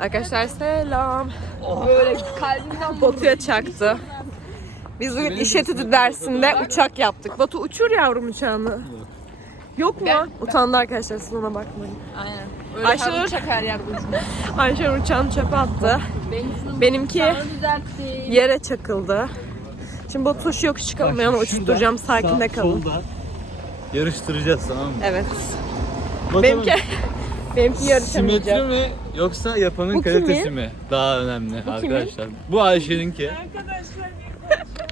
Arkadaşlar selam. Böyle kalbimden Batu'ya çaktı. Biz bugün iş etüdü dersinde uçak yaptık. Batu uçur yavrum uçağını. Yok mu? Utandı arkadaşlar siz ona bakmayın. Aynen. Öyle Ayşenur- her uçak her yerde uçmuş. Ayşe uçağını çöpe attı. Benimki yere çakıldı. Şimdi Batu tuş yok çıkalım ben onu uçturacağım sakin de kalın. Solda. Yarıştıracağız tamam mı? Evet. Benimki benimki simetri yarışamayacak. mi yoksa yapanın Bu kalitesi kimin? mi? Daha önemli arkadaşlar. Bu Ayşe'ninki.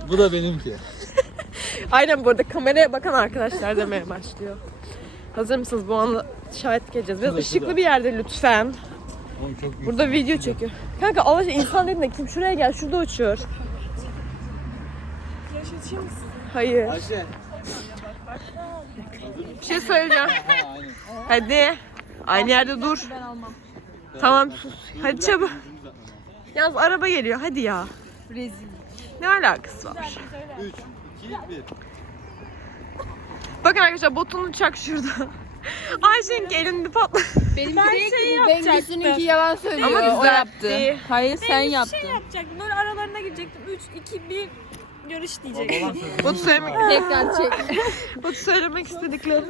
Bu da benimki. Aynen bu arada kameraya bakan arkadaşlar demeye başlıyor. Hazır mısınız? Bu anda şahit geleceğiz. Biraz Şurada, ışıklı şurada. bir yerde lütfen. Oğlum çok. Burada video çekiyor. Kanka Allah aşkına insan dedin de kim şuraya gel şurada uçuyor. Hayır. Ayşe. Bir şey söyleyeceğim. Ha, aynen. Hadi. Aynı yerde dur. Ben almam. Tamam sus. Hadi çabuk. Yalnız araba geliyor. Hadi ya. Rezil. Ne alakası var? 3, 2, 1. Bakın arkadaşlar botun uçak şurada. Ayşe'ninki elinde patladı. Benim Ben şey Bengüsü'nünki yalan söylüyor. Ama o düzeltti. yaptı. Hayır sen yaptın. şey yapacaktım. Böyle aralarına girecektim. 3, 2, 1 yarış diyecektim. Botu söylemek, Tekrar çek. botu söylemek istediklerim.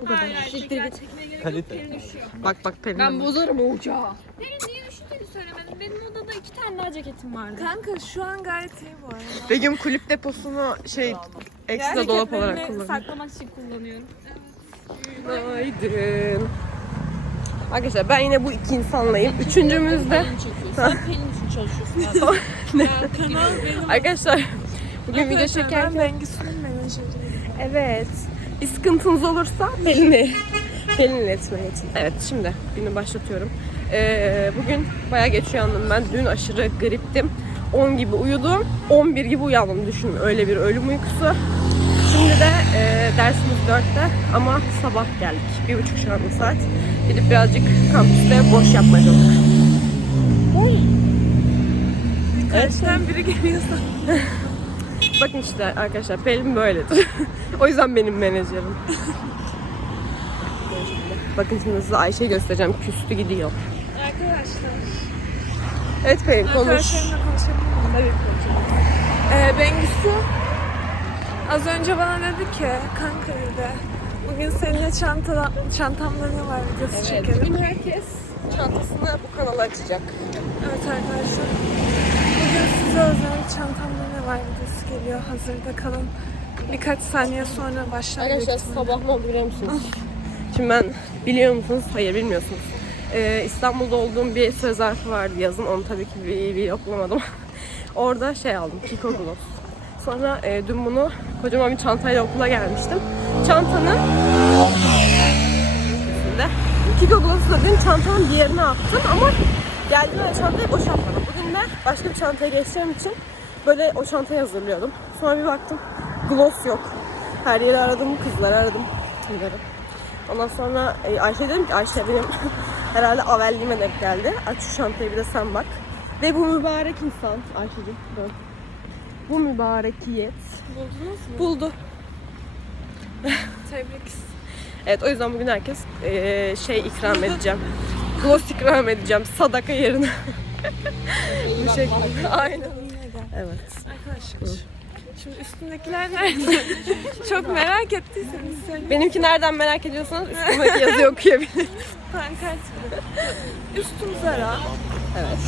Bu kadar. Siktir git. Kalite. Bak bak Pelin. Ben bozarım o uçağı. Benim niye düştüğünü söylemedim. Benim odada iki tane daha ceketim vardı. Kanka şu an gayet iyi bu arada. Begüm kulüp deposunu şey ekstra dolap olarak kullanıyor. saklamak için kullanıyorum. Günaydın. Arkadaşlar ben yine bu iki insanlayım. Üçüncümüzde Sen Pelin için çalışıyorsun. arkadaşlar bugün video çekerken Bengisu'nun menajeri. evet bir sıkıntınız olursa Pelin'i Pelin'le iletmeye için. Evet şimdi günü başlatıyorum. Ee, bugün bayağı geç uyandım ben. Dün aşırı griptim. 10 gibi uyudum. 11 gibi uyandım düşünün. Öyle bir ölüm uykusu. Şimdi de e, dersimiz 4'te ama sabah geldik. Bir buçuk şu anda saat. Gidip birazcık kampüste boş yapmaca olduk. Kaçtan biri geliyorsa. Bakın işte arkadaşlar Pelin böyledir. o yüzden benim menajerim. Bakın şimdi size Ayşe'yi göstereceğim. Küstü gidiyor. Arkadaşlar. Evet Pelin konuş. Arkadaşlarımla konuşabilir miyim? Ee, Bengisu az önce bana dedi ki kanka dedi bugün seninle çantada, çantamda ne var videosu çekelim. Bugün herkes çantasını bu kanala açacak. Evet arkadaşlar. Bugün size özel çantamda ne var videosu geliyor. Hazırda kalın. Birkaç saniye sonra başlar. Arkadaşlar sabah ne oldu biliyor musunuz? Şimdi ben biliyor musunuz? Hayır bilmiyorsunuz. Ee, İstanbul'da olduğum bir söz zarfı vardı yazın. Onu tabii ki bir, bir yoklamadım. Orada şey aldım. Kiko Gloss. Sonra e, dün bunu kocaman bir çantayla okula gelmiştim. Çantanın içinde Kiko Gloss'u da dün çantanın bir yerine attım ama geldim ve çantayı boşaltmadım. Başka bir çantaya geçeceğim için böyle o çantayı hazırlıyordum. Sonra bir baktım gloss yok. Her yeri aradım, kızları aradım. Kızları. Ondan sonra e, Ayşe dedim ki Ayşe benim herhalde avelliğime denk geldi. Aç şu çantayı bir de sen bak. Ve bu mübarek insan Ayşe'cim. Bu mübarekiyet Buldunuz mu? buldu. Tebrik. Evet o yüzden bugün herkes e, şey ikram edeceğim. Gloss ikram edeceğim sadaka yerine. Bu şekilde. Aynen. Evet. Arkadaşlar. Şimdi üstündekiler nerede? Çok merak ettiyseniz söyleyin. Benimki nereden merak ediyorsanız üstündeki yazıyı okuyabilirsiniz. Pankart gibi. Üstüm Zara. Evet.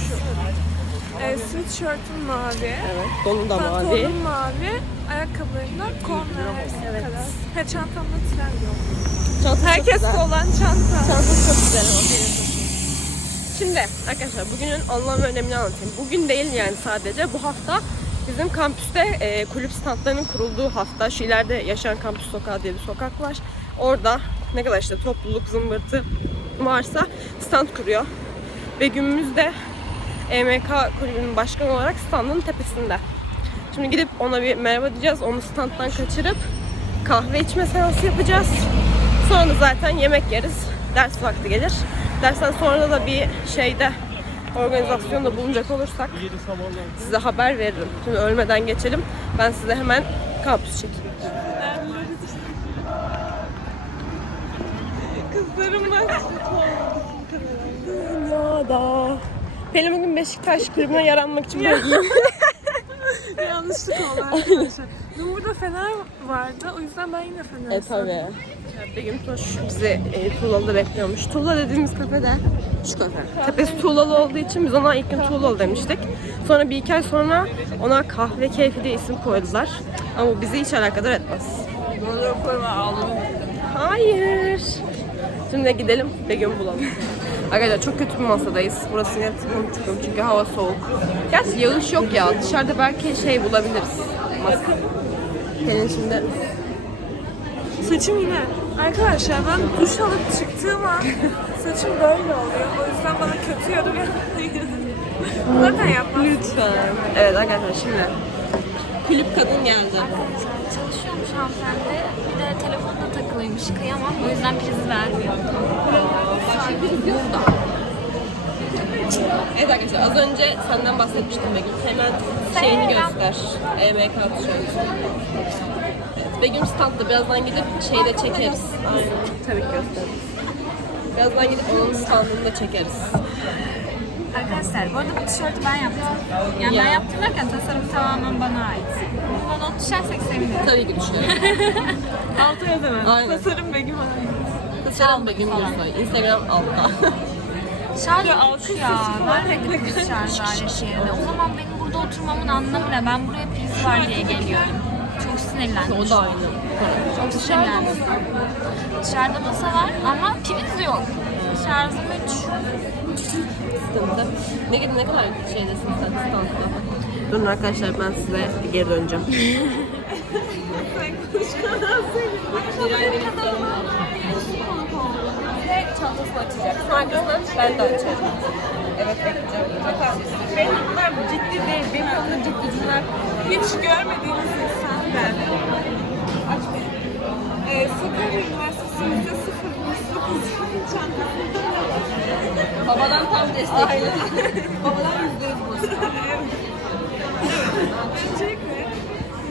E, sweatshirt'üm mavi. Evet. Donu da mavi. Pantolonum mavi. Ayakkabılarım da Converse kadar. Ha çantamda tren yok. Çanta Herkes güzel. olan çanta. Çantası çok güzel ama. Şimdi arkadaşlar bugünün anlam ve önemini anlatayım. Bugün değil yani sadece bu hafta bizim kampüste e, kulüp standlarının kurulduğu hafta. Şu ileride Yaşayan Kampüs Sokağı diye bir sokak var. Orada ne kadar işte topluluk zımbırtı varsa stand kuruyor. Begüm'ümüz de EMK kulübünün başkanı olarak standın tepesinde. Şimdi gidip ona bir merhaba diyeceğiz. Onu standdan kaçırıp kahve içme seansı yapacağız. Sonra zaten yemek yeriz. Ders vakti gelir. Dersten sonra da bir şeyde organizasyonda bulunacak olursak size haber veririm. Şimdi ölmeden geçelim. Ben size hemen kampüs çekeyim. Kızlarım var. Dünyada Pelin bugün Beşiktaş kulübüne yaranmak için böyle giyindi. Yanlışlık oldu arkadaşlar. Dün burada Fener vardı. O yüzden ben yine Fener E tabi. Begüm Toş bizi e, Tuğlalı'da bekliyormuş. Tuğla dediğimiz kafede şu kafe. Tepesi Tuğlalı olduğu için biz ona ilk gün Tuğlalı demiştik. Sonra bir iki ay sonra ona kahve keyfi diye isim koydular. Ama bu bizi hiç alakadar etmez. Böyle koyma ağlamı. Hayır. Şimdi gidelim Begüm bulalım. Arkadaşlar çok kötü bir masadayız. Burası net tıklım çünkü hava soğuk. Gerçi yağış yok ya. Dışarıda belki şey bulabiliriz. Masa. Pelin şimdi Saçım yine. Arkadaşlar ben duş alıp çıktığım an saçım böyle oluyor. O yüzden bana kötü yorum yapmayın. Zaten yapmam. Lütfen. Evet arkadaşlar şimdi kulüp kadın geldi. Çalışıyormuş hanımefendi. Bir de telefonda takılıymış. Kıyamam. O yüzden priz vermiyor. Evet arkadaşlar az önce senden bahsetmiştim Begüm. Hemen şeyini göster. EMK tişörtü. Begüm standta birazdan gidip şeyde çekeriz. Aynen. Tabii ki gösteririz. Birazdan gidip onun standını da çekeriz. Arkadaşlar bu arada bu tişörtü ben yaptım. Yani Ya. ben yaptım derken tasarım tamamen bana ait. Buna not düşersek sevinirim. Tabii ki düşünüyorum. Altı yazamam. Aynen. Tasarım Begüm. Tasarım Begüm Gürsoy. Instagram altta. Şarj şu ya. Vermedi priz şarj aleti yerine. O zaman benim burada oturmamın anlamı ne? Ben buraya priz var diye geliyorum. Sinirlendim. o da aynı. Çok sinirlendim. Dışarıda masa var ama priz yok. Şarjım 3. sıkıntı. Ne gibi ne kadar şeydesin sen standta? Durun arkadaşlar ben size geri döneceğim. çantasını açacak. Arkasından ben de açacağım. Evet bekleyeceğim. Bakar mısın? Benim bunlar ciddi değil. Benim konuda ciddi cümleler. Hiç görmediğiniz insan ben. Aç beni. Ee, Sakarya Üniversitesi'nde sıfır sıfır çantasında Babadan tam destekli. Babadan yüzde yüz basıyor. Öncelikle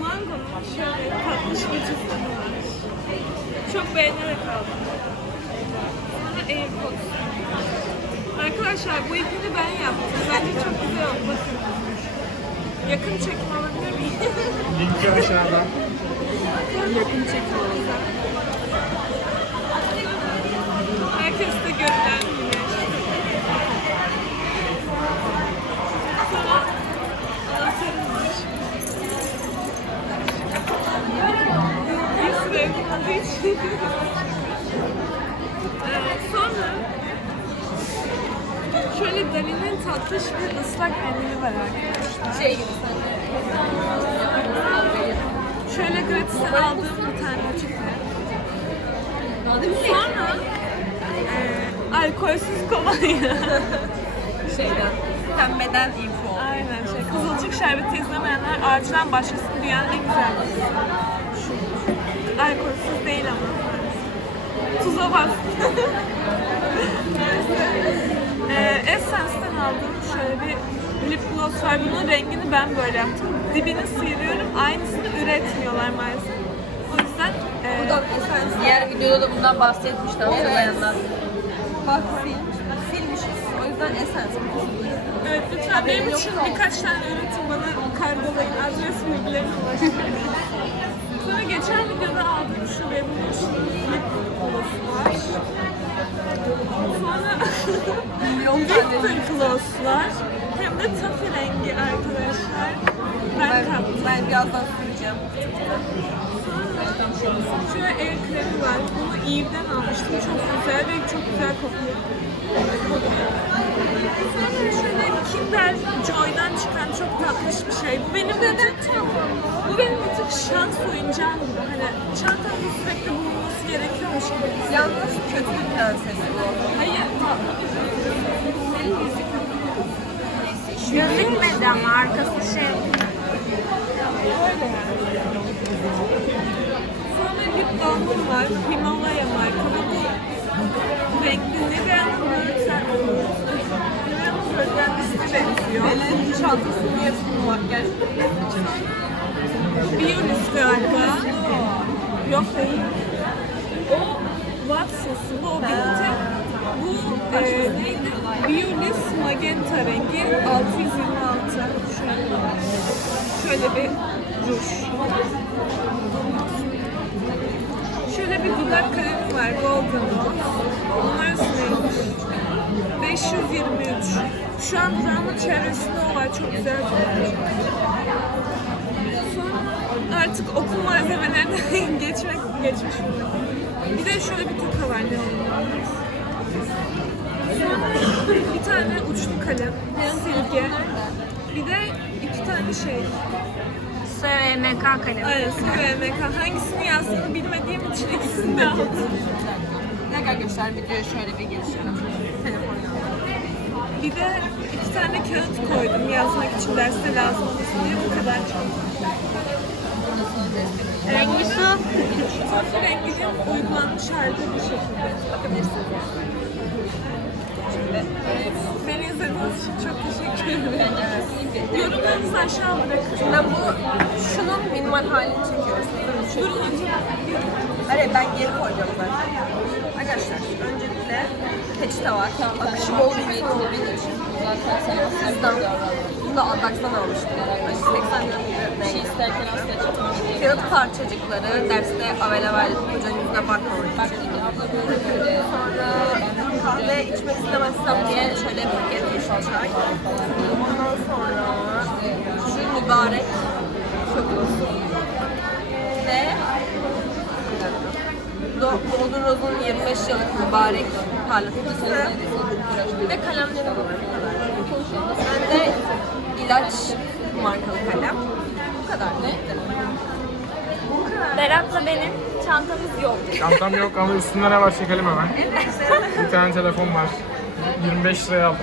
Mango'nun şöyle tatlış bir cüzdanı var. Çok beğenerek aldım. Sonra Airpods. Arkadaşlar bu ipini ben yaptım. Bence çok güzel oldu. Bakın. Yakın çekim alabilir? Linki aşağıda. Yakın çekim. Herkes de görülen. Sonra şöyle Dali'nin tatlış bir ıslak mendili var arkadaşlar. Şey gibi Şöyle gratisten aldığım bir tane çıktı. Sonra e, alkolsüz kolonya. şeyden. Pembeden info. Aynen şey. Kızılcık şerbeti izlemeyenler acilen başlasın dünyanın en güzel. Şu. Alkolsüz değil ama. Tuza bas. ee, Essence'den aldım şöyle bir gloss var. Bunun rengini ben böyle yaptım. Dibini sıyırıyorum. Aynısını üretmiyorlar maalesef. O yüzden e, Buradan Essence diğer videoda da bundan bahsetmişti hatırlayanlar. Bak silmiş, silmişiz. O yüzden Essence. Evet lütfen benim için birkaç tane üretim bana kargolayın. Adres bilgilerimi ulaştırın. Sonra geçen videoda aldığım şu Revolution lip gloss'u var. Sonra Victor gloss var. Hem de tafi rengi arkadaşlar. Ben kaptım. Ben birazdan süreceğim. Şöyle el kremi var. Bunu Eve'den almıştım. Çok güzel ve çok güzel kokuyor. Sonra şöyle Kinder Joy'dan çıkan çok tatlış bir şey. Bu benim bir tık, bu benim bir tık şans oyuncağım gibi. Hani çantamda sürekli bulunması gerekiyormuş gibi. Yalnız kötü bir prenses bu. Hayır, tatlı bir. Gözükmedi ama arkası şey. Sonra lip balmım var. Himalaya markalı bu. Renkli Nivea'nın Nivea'nın gölgenlisine benziyor. Belen'in çantasının yarısını makyaj. Biolis galiba. Yok değil. O Watsons'ın bu o bitti. Bu e, neydi? Biolis Magenta rengi 626 şöyle. Şöyle bir ruj. Şöyle bir dudak kalemi var Golden Rose. Numarası neymiş? 523. Şu an buranın çevresinde o var. Çok güzel bir Sonra artık okul malzemelerine geçmek geçmiş. Bir de şöyle bir toka var ne olur. Bir tane uçlu kalem, silgi. Bir de iki tane şey. SMK kalemi. Aynen SVMK. Hangisini yazdığını bilmediğim için ikisini de aldım. Arkadaşlar videoya şöyle bir giriş Bir de iki tane kağıt koydum yazmak için derste lazım olsun diye bu kadar. Rengi su. Farklı renginin uygulanmış hali bu şekilde. Beni izlediğiniz için çok teşekkür ederim. Yorumlarınızı aşağı bırakın. Ben bu şunun minimal halini çekiyoruz. Durun lütfen. Hayır ben geri koyacağım zaten. Arkadaşlar öncelikle peçete var. Akışı bol bir insan olduğu için. Sizden bunu da Adak'tan almıştım. 80 lira Kağıt parçacıkları derste avel hocanın yüzüne bakmamak için. Sonra kahve içmek istemezsem diye şöyle bir paket yeşil çay. Ondan sonra şu mübarek şokolosu. Ve Golden Rose'un 25 yıllık mübarek parlatıcısı ve kalemleri var. Ben de ilaç markalı kalem. Bu kadar. Berat'la benim çantamız yok. Çantam yok ama üstünde ne var çekelim hemen. Bir tane telefon var. 25 liraya aldım.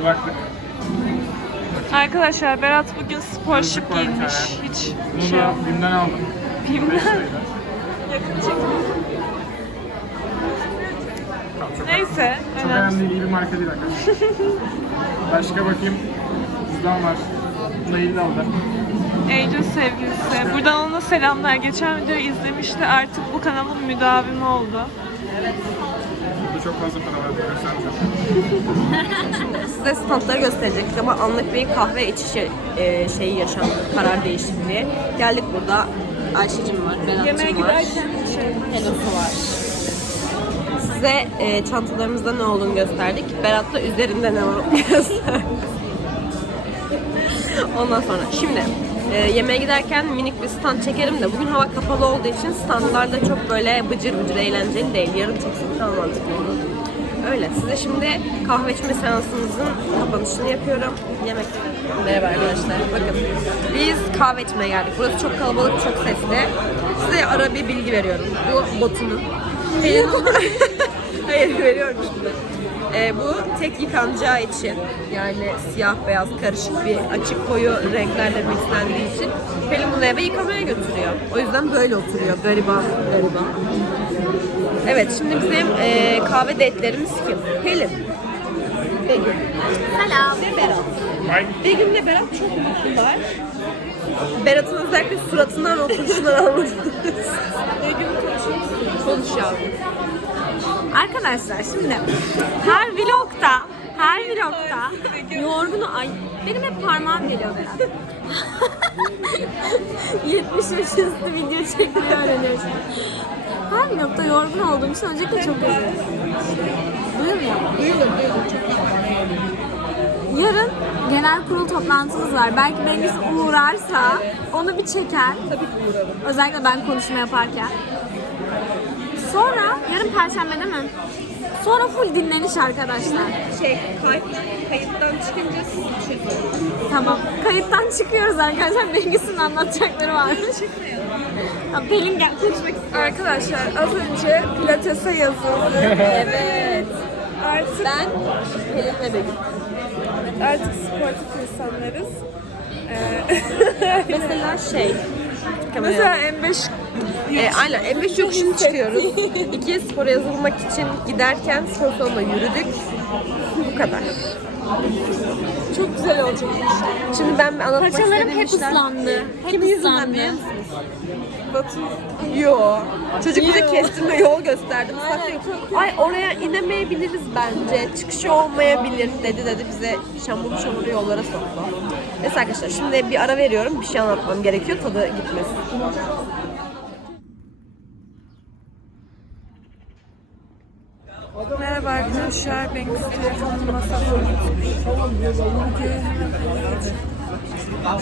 Kulaklık. Arkadaşlar Berat bugün spor giyinmiş. tane. Hiç Bunu şey da BİM'den aldım. 25 liraydı. yakın çekim. Tamam, çok Neyse. Çok önemli. önemli değil, iyi bir marka değil arkadaşlar. Başka bakayım. Cüzdan var. Bunu da 50 aldı. Eylül sevgilisi. Buradan ona selamlar. Geçen videoyu izlemişti. Artık bu kanalın müdavimi oldu. Burada çok fazla para var. Size standları gösterecektik ama anlık bir kahve içişi e, şeyi yaşandı. Karar değişikliği. Geldik burada. Ayşe'cim var, Yemeğe Berat'cım var. giderken şey Hello'su var. Size e, çantalarımızda ne olduğunu gösterdik. Berat da üzerinde ne var onu gösterdi. Ondan sonra şimdi e, yemeğe giderken minik bir stand çekerim de bugün hava kapalı olduğu için standlarda çok böyle bıcır bıcır eğlenceli değil. Yarın daha mantıklı olur. Öyle. Size şimdi kahve içme seansımızın kapanışını yapıyorum. Yemek. Merhaba arkadaşlar. Bakın biz kahve içmeye geldik. Burası çok kalabalık, çok sesli. Size ara bir bilgi veriyorum. Bu botunun. Pelin Hayır veriyorum şimdi. Ee, bu tek yıkanacağı için yani siyah beyaz karışık bir açık koyu renklerle mixlendiği için Pelin bunu eve yıkamaya götürüyor. O yüzden böyle oturuyor. Gariban, gariban. Evet şimdi bizim e, kahve date'lerimiz kim? Pelin. Begüm. Selam. Ve Berat. Begüm'le Berat çok mutlular. Berat'ın özellikle suratından oturuşundan anladınız. Begüm konuşuyor. Konuş yavrum. Arkadaşlar şimdi her vlogda her vlogda yorgunu ay benim hep parmağım geliyor Berat. 70 yaş üstü video çekmeyi öğreniyorsun. Her vlogda yorgun olduğum için öncelikle çok üzüldüm. Duyulmuyor mu? Duyulur, Yarın genel kurul toplantımız var. Belki Bengüs uğrarsa onu bir çeker. Tabii ki uğrarım. Özellikle ben konuşma yaparken. Sonra yarın perşembe değil mi? Sonra full dinleniş arkadaşlar. Şey, kayıt, kayıttan çıkınca sizi çekiyorum. Tamam. Kayıttan çıkıyoruz arkadaşlar. Bengüs'ün anlatacakları varmış. Ya Pelin gel konuşmak istiyor. Arkadaşlar az önce pilatese yazıldı. evet. Artık Ben Pelin ve Begüm. artık sportif insanlarız. Mesela şey, Mesela M5 E, aynen M5 yokuşunu çıkıyoruz. İkiye spora yazılmak için giderken spor salonuna yürüdük. Bu kadar. Çok güzel olacak. Şimdi ben anlatmak Paçalarım istediğim hep işler- ıslandı. Hep Kimin yüzünden ıslandı. biliyor musunuz? Batu. Yo. Çocuk bize kestirme yol gösterdi. Sakın. Ay oraya inemeyebiliriz bence. Çıkışı olmayabilir dedi dedi bize şambur şambur yollara soktu. Neyse arkadaşlar şimdi bir ara veriyorum. Bir şey anlatmam gerekiyor. Tadı gitmesin. Merhaba arkadaşlar. Ben telefonun masasına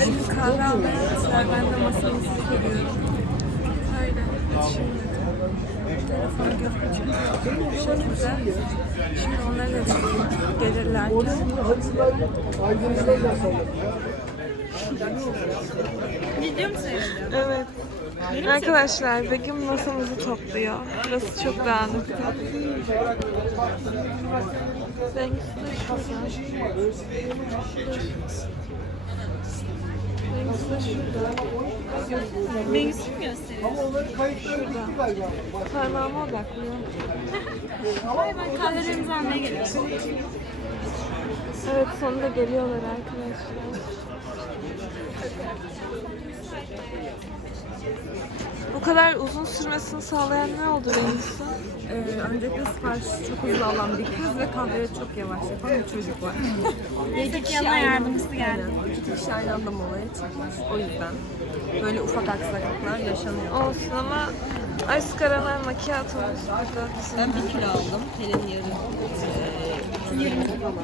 Şimdi kahve almaya. Ben de masamızı koruyorum. Öyle. Şimdi telefonu götüreceğim. Bu şekilde. Şimdi onları da. Gelirlerken. Evet. Arkadaşlar Begüm masamızı topluyor. Burası çok dağınık. Rengisi mi gösteriyor? Şurada. Parmağıma odaklıyor. Ben kahvelerimizi almaya geliyorum. Evet sonunda geliyorlar arkadaşlar. Bu kadar uzun sürmesini sağlayan ne oldu Rengisi? Ee, öncelikle sipariş çok hızlı alan bir kız ve kahveyi çok yavaş yapan bir çocuk var. Yedek yanına yardımcısı geldi. İki kişi aynı anda molaya çıkmış. O yüzden böyle ufak aksaklıklar yaşanıyor. Olsun ama ice caramel macchiato'muz burada. Ben bir kilo aldım. Pelin yarı. Ee, 20 falan.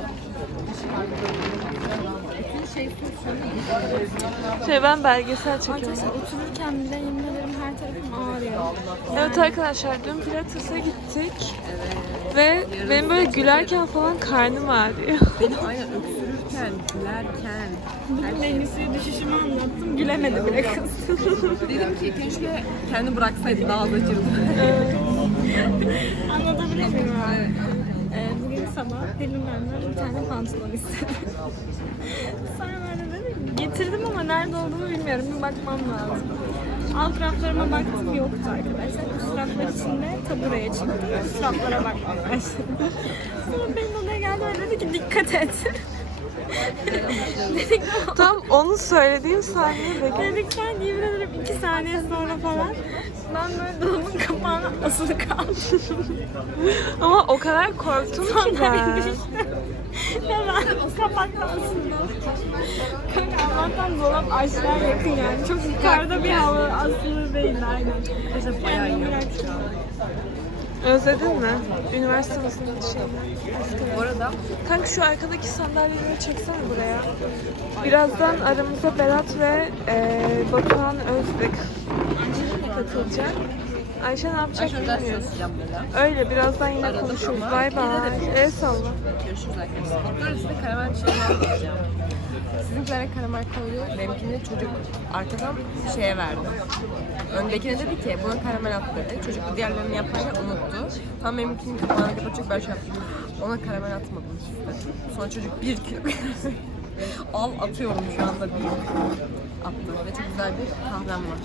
Şey ben belgesel çekiyorum. Arkadaşlar otururken bile yemin ederim her tarafım ağrıyor. Evet arkadaşlar dün pilates'e gittik. Ve benim böyle gülerken falan karnım ağrıyor. Beni aynen öksürürken, gülerken. Rengisi düşüşümü anlattım. Gülemedi bile kız. Dedim ki keşke kendi bıraksaydı daha da acırdı. Anlatabilir miyim abi? Ee, bugün sabah Pelin benden bir tane pantolon istedi. Sonra getirdim ama nerede olduğunu bilmiyorum. Bir bakmam lazım. Alt raflarıma baktım yoktu arkadaşlar. Üst raflar içinde tabureye çıktım. Üst raflara bakmaya başladım. Sonra Pelin odaya geldi ve dedi ki dikkat et. Dedik Tam onu söylediğim saniye bekle. Dedikten yemin ederim iki saniye sonra falan ben böyle dolabın kapağına asılı kaldım. Ama o kadar korktum ki ben. Ben kapakta asıldım. Kanka Allah'tan dolap aşağı yakın yani. Çok yukarıda bir hava asılı değil aynen. İşte bayağı iyi. Özledin mi? Üniversitemizin şeyini. Bu arada Kanka şu arkadaki sandalyeleri çeksene buraya. Birazdan aramıza Berat ve e, Batuhan Özbek katılacak. Ayşe ne yapacak çalışacağım dedi. Öyle birazdan yine Aradım konuşuruz. ama Bay bay. El salla. Görüşürüz arkadaşlar. Böyle size karamel şeyler diyeceğim. Sizinkilere karamel koyuyor. Benimkini çocuk arkadan şeye verdi. Öndekine dedi ki buna karamel at dedi. Çocuk diğerlerini yaparken unuttu. Tam benimkinin kapağını kapatacak ben şey yaptım. Ona karamel atmadım işte. Sonra çocuk bir kilo Al atıyorum şu anda bir attı ve çok güzel bir kahvem var.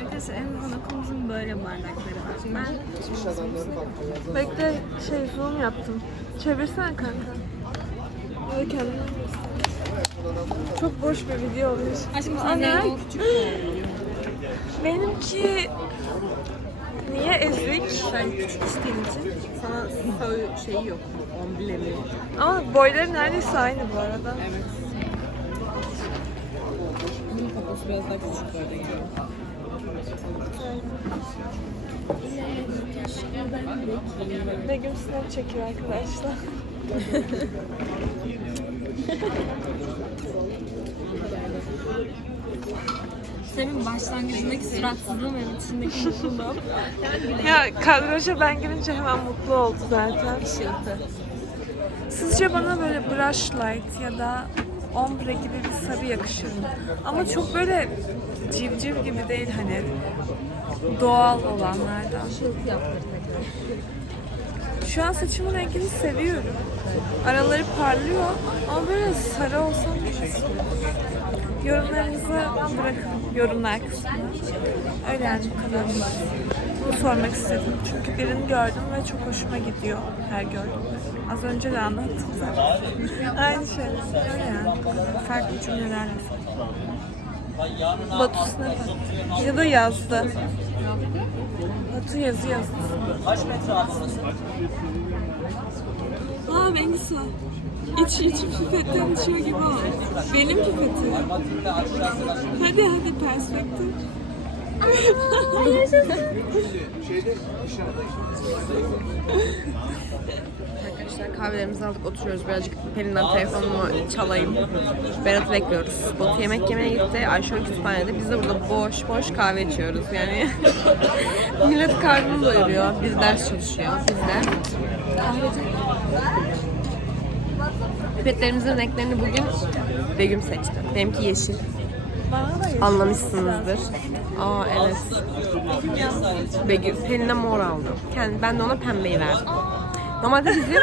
Arkadaşlar en azından okulumuzun böyle bardakları var. Ben Bekle şey zoom yaptım. Çevirsene kanka. Da kendine Çok boş bir video oluyor. Aşkım sen küçük Benimki niye ezik? Sen küçük içtiğin için sana soy şeyi yok. Omblemi. Ama boyları neredeyse aynı bu arada. Bunun kafası biraz daha küçük böyle. Begüm snap çekiyor arkadaşlar. Senin başlangıcındaki suratsızlığım ve bitişindeki mutluluğum. Ya kadraja ben girince hemen mutlu oldu zaten. Sizce bana böyle brush light ya da ombre gibi bir sarı yakışır mı? Ama çok böyle civciv gibi değil hani doğal olanlardan. Şu an saçımın rengini seviyorum. Araları parlıyor ama böyle sarı olsam? Yorumlarınızı bırakın yorumlar kısmına. Öyle yani bu kadar. Bunu sormak istedim. Çünkü birini gördüm ve çok hoşuma gidiyor her gördüğümde. Az önce de anlattım zaten. Aynı şey. Öyle yani. Farklı cümlelerle. Batu Snap'a. Ya da yazdı. Batu yazı yazdı. Kaç metre abi orası? Aa Bengisa. İç iç pipetten içiyor gibi oldu. Benim pipetim. Hadi hadi perspektif. Arkadaşlar kahvelerimizi aldık oturuyoruz birazcık Pelin'den telefonumu çalayım. Berat'ı bekliyoruz. Batu yemek yemeye gitti. Ayşe kütüphanede. Biz de burada boş boş kahve içiyoruz yani. Millet karnını doyuruyor. Biz ders çalışıyor. Biz de. Pipetlerimizin renklerini bugün Begüm seçti. Benimki yeşil. Anlamışsınızdır. Aa evet. Begüm Pelin'e mor aldım. Kendi, ben de ona pembeyi verdim. Normalde bizim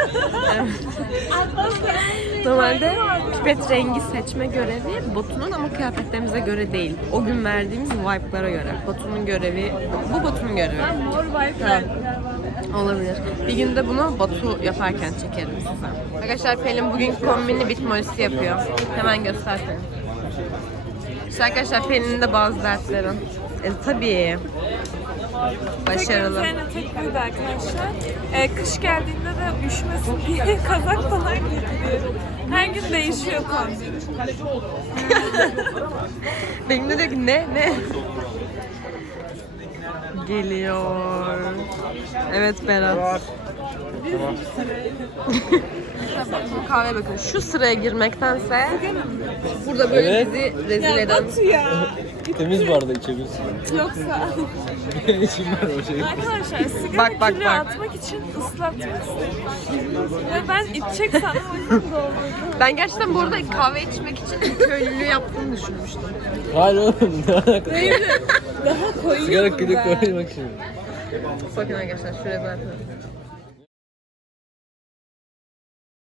Normalde pipet rengi seçme görevi Batu'nun ama kıyafetlerimize göre değil. O gün verdiğimiz vibe'lara göre. Batu'nun görevi, bu Batu'nun görevi. Mor vibe Tamam. Olabilir. Bir günde bunu Batu yaparken çekerim size. Arkadaşlar Pelin bugün kombinli bit molisi yapıyor. Hemen göster Pelin. İşte arkadaşlar Pelin'in de bazı dertleri. E, tabii. Başarılı. Tek üzerine tek buydu arkadaşlar. Ee, kış geldiğinde de üşümesin diye kazak falan getiriyorum. Her gün değişiyor kombin. Benim de diyor ki ne ne? Geliyor. Evet Berat. Bu kahve bakın şu sıraya girmektense burada böyle Evet. bizi rezil eden Batu ya. Temiz bu arada içebilirsin. Yoksa. İçim var o şey. Arkadaşlar sigara Bak, bak, bak. atmak için ıslatmak. Ve ben içecek sandım o yüzden doldurdum. Ben gerçekten bu arada kahve içmek için köylülüğü yaptığını düşünmüştüm. Hayır oğlum ne alaka? Daha koyuyorum Sigara ben. koymak için. Bakın arkadaşlar şuraya zaten.